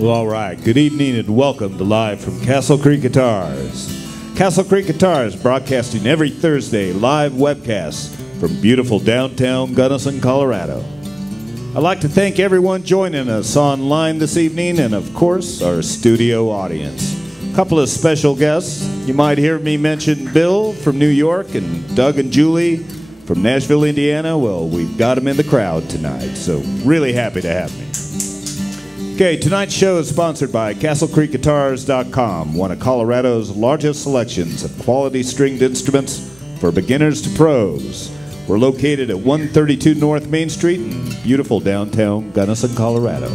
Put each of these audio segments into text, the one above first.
Well, all right. Good evening and welcome to Live from Castle Creek Guitars. Castle Creek Guitars broadcasting every Thursday live webcasts from beautiful downtown Gunnison, Colorado. I'd like to thank everyone joining us online this evening and, of course, our studio audience. A couple of special guests. You might hear me mention Bill from New York and Doug and Julie from Nashville, Indiana. Well, we've got them in the crowd tonight, so really happy to have me. Okay, tonight's show is sponsored by CastleCreekGuitars.com, one of Colorado's largest selections of quality stringed instruments for beginners to pros. We're located at 132 North Main Street in beautiful downtown Gunnison, Colorado.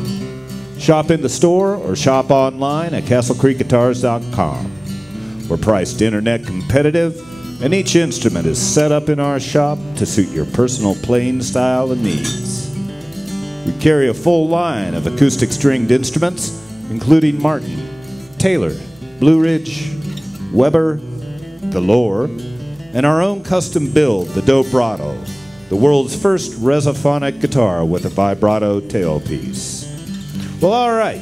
Shop in the store or shop online at CastleCreekGuitars.com. We're priced internet competitive, and each instrument is set up in our shop to suit your personal playing style and needs. We carry a full line of acoustic stringed instruments, including Martin, Taylor, Blue Ridge, Weber, Galore, and our own custom build, the Dobrato, the world's first resophonic guitar with a vibrato tailpiece. Well, all right.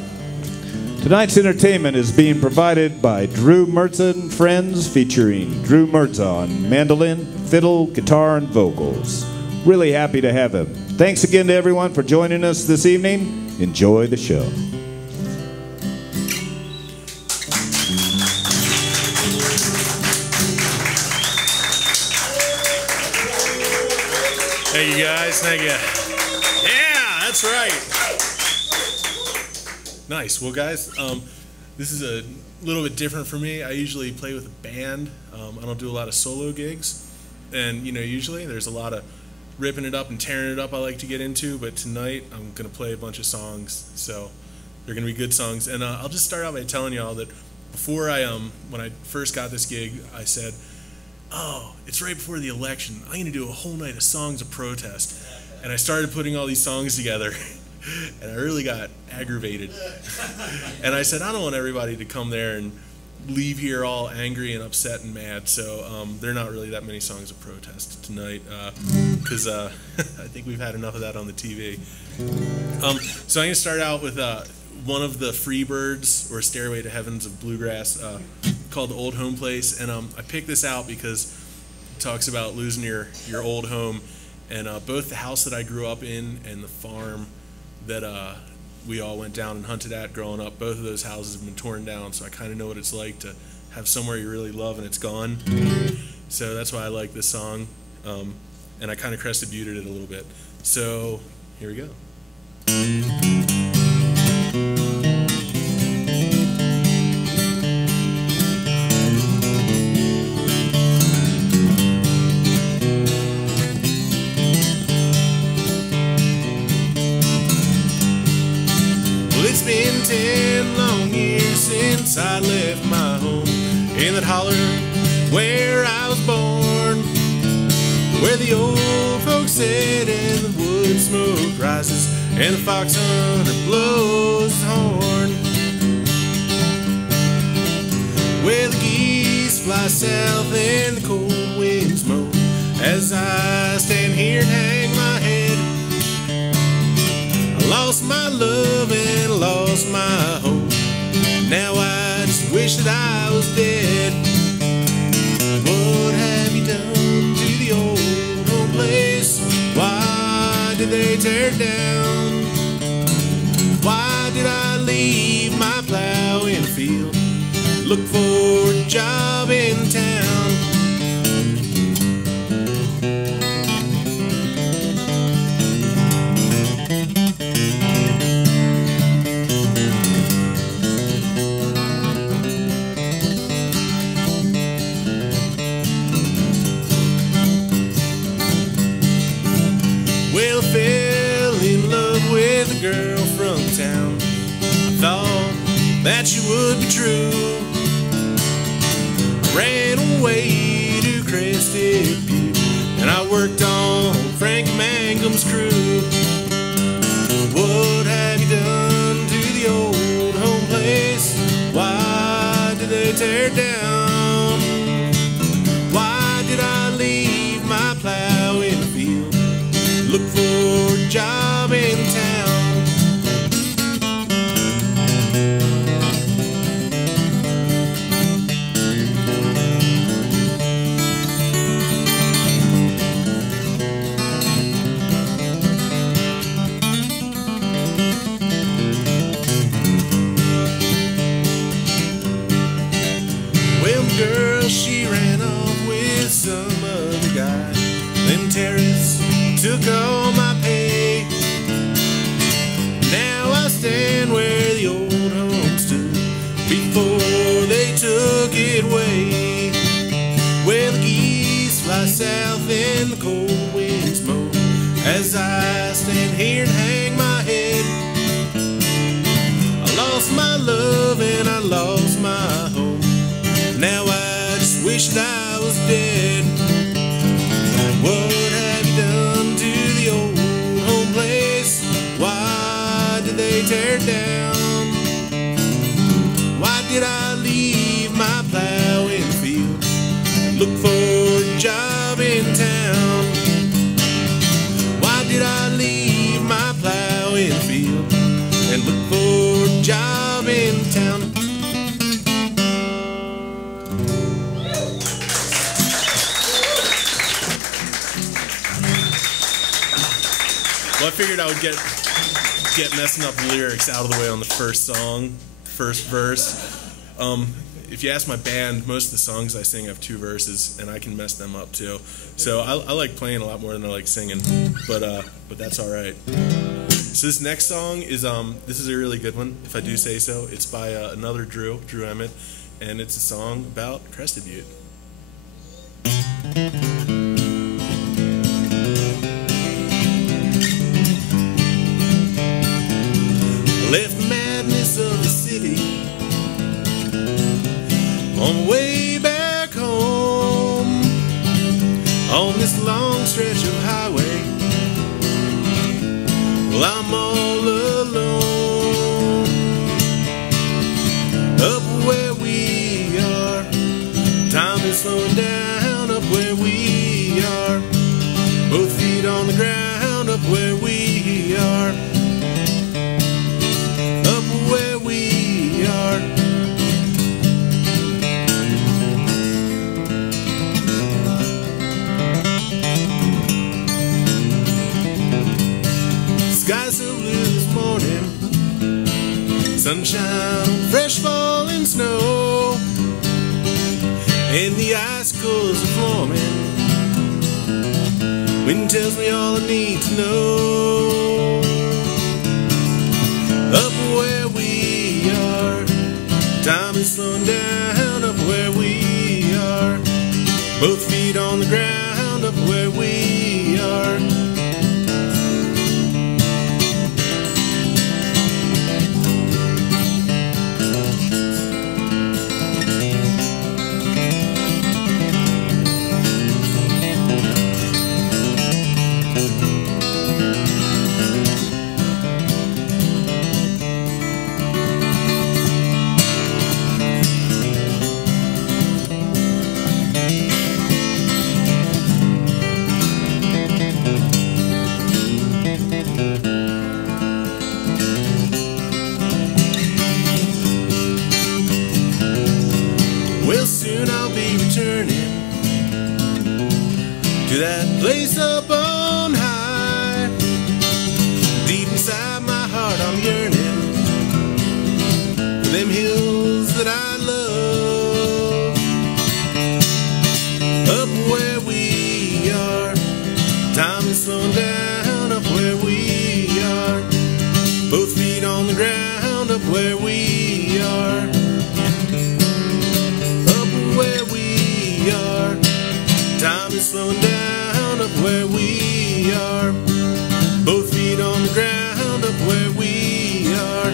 Tonight's entertainment is being provided by Murdza Friends, featuring Drew Murdza on mandolin, fiddle, guitar, and vocals. Really happy to have him. Thanks again to everyone for joining us this evening. Enjoy the show. Thank you guys, thank you. Yeah, that's right. Nice. Well, guys, this is a little bit different for me. I usually play with a band. I don't do a lot of solo gigs, and usually there's a lot of ripping it up and tearing it up I like to get into, but tonight I'm going to play a bunch of songs, so they're going to be good songs. And I'll just start out by telling y'all that before when I first got this gig, I said, oh, it's right before the election, I'm going to do a whole night of songs of protest. And I started putting all these songs together, and I really got aggravated. And I said, I don't want everybody to come there and leave here all angry and upset and mad, so there are not really that many songs of protest tonight, because I think we've had enough of that on the TV. So I'm going to start out with one of the Freebirds, or Stairway to Heavens of Bluegrass, called The Old Home Place, and I picked this out because it talks about losing your old home, and both the house that I grew up in and the farm that we all went down and hunted at growing up, both of those houses have been torn down, so I kind of know what it's like to have somewhere you really love and it's gone. So that's why I like this song, and I kind of crested buted it a little bit. So here we go. It's been 10 long years since I left my home in that holler where I was born, where the old folks sit and the wood smoke rises and the fox hunter blows his horn, where the geese fly south and the cold winds moan as I stand here and hang my head. I lost my love and lost my hope. Now I just wish that I was dead. What have you done to the old home place? Why did they tear it down? Why did I leave my plow in the field, look for a job in town? Well, I fell in love with a girl from town. I thought that she would be true. I ran away to Crested Butte, and I worked on Frank Mangum's crew. What have you done to the old home place? Why did they tear it down? Why did I leave my plow in the field, look for a job in town? they tear down? Why did I leave my plowing field and look for a job in town? Why did I leave my plowing field and look for a job in town? Well, I figured I would get messing up the lyrics out of the way on the first song, first verse. If you ask my band, most of the songs I sing have 2 verses, and I can mess them up too. So I like playing a lot more than I like singing, but that's all right. So this next song is this is a really good one, if I do say so. It's by another Drew Emmett, and it's a song about Crested Butte. Left the madness of the city on the way back home, on this long stretch of highway. Well, I'm all alone. Up where we are, time is slowing down. Up where we are, both feet on the ground. Up where we are, where we are. Sky's so blue this morning, sunshine, fresh falling snow, and the icicles are forming. Wind tells me all I need to know. Up where we are, time is slowing down. Up where we are, both feet on the ground. Up where we are. To that place up on high, deep inside my heart I'm yearning for them hills that I love. Up where we are, time is slowing down. Up where we are, both feet on the ground. Up where we are, up where we are, time is slowing down. Up where we are, both feet on the ground. Up where we are.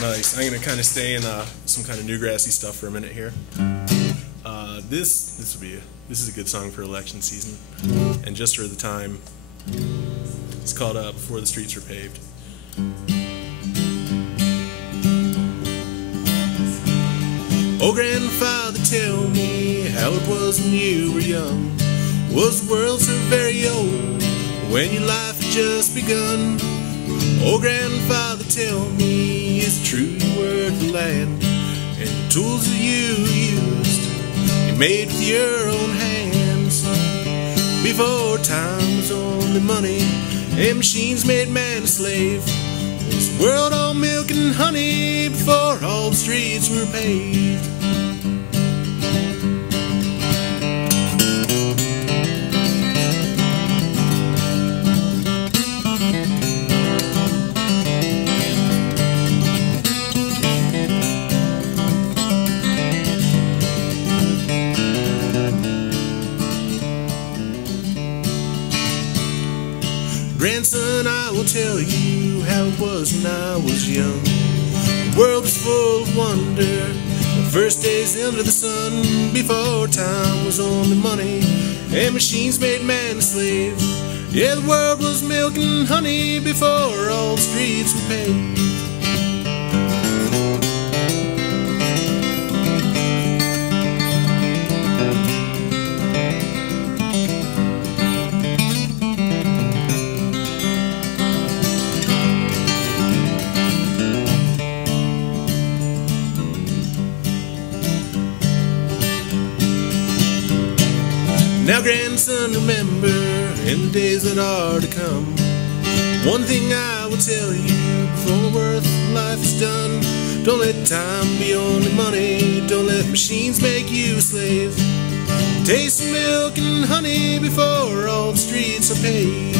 Nice. I'm gonna kind of stay in some kind of newgrassy stuff for a minute here. This is a good song for election season, and just for the time. It's called "Before the Streets Were Paved." Oh, grandfather, tell me how it was when you were young. Was the world so very old when your life had just begun? Oh, grandfather, tell me, is it true you worked the land and the tools that you used, you made with your own hands? Before time was only money and machines made man a slave, was the world all milk and honey before all the streets were paved? will tell you how it was when I was young. The world was full of wonder. The first days under the sun, before time was only money, and machines made man a slave. Yeah, the world was milk and honey before all the streets were paved. Now, grandson, remember, in the days that are to come, one thing I will tell you before the worth of life is done: don't let time be only money, don't let machines make you a slave. Taste some milk and honey before all the streets are paved.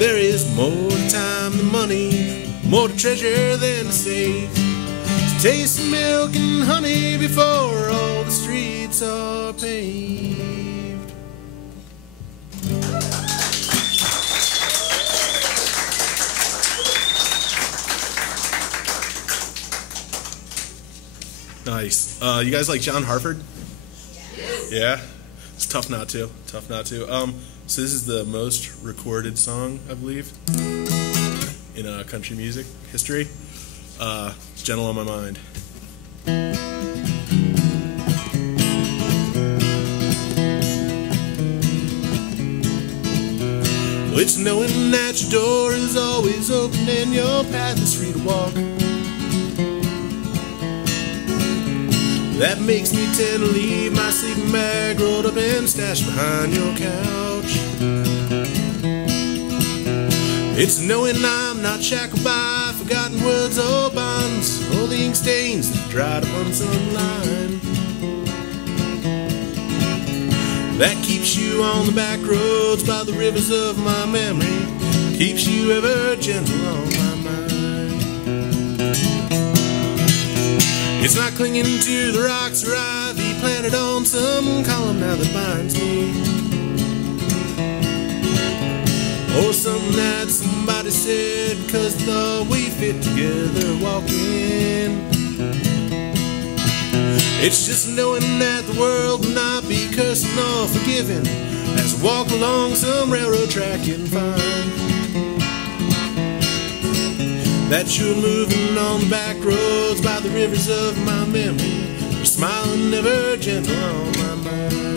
There is more to time than money, more to treasure than to save. So taste some milk and honey before all the streets are paved. Nice. You guys like John Hartford? Yes. Yeah? It's tough not to. Tough not to. So this is the most recorded song, I believe, in country music history. Gentle on My Mind. Well, it's knowing that your door is always open and your path is free to walk. That makes me tend to leave my sleeping bag rolled up and stashed behind your couch. It's knowing I'm not shackled by forgotten words or bonds, or the ink stains that dried up on some line. That keeps you on the back roads by the rivers of my memory, keeps you ever gentle on my mind. It's not clinging to the rocks or ivy planted on some column now that binds me, or something that somebody said because thought we fit together walking. It's just knowing that the world will not be cursed nor forgiven as I walk along some railroad track and find that you're moving on the back roads by the rivers of my memory. You're smiling ever gentle on my mind.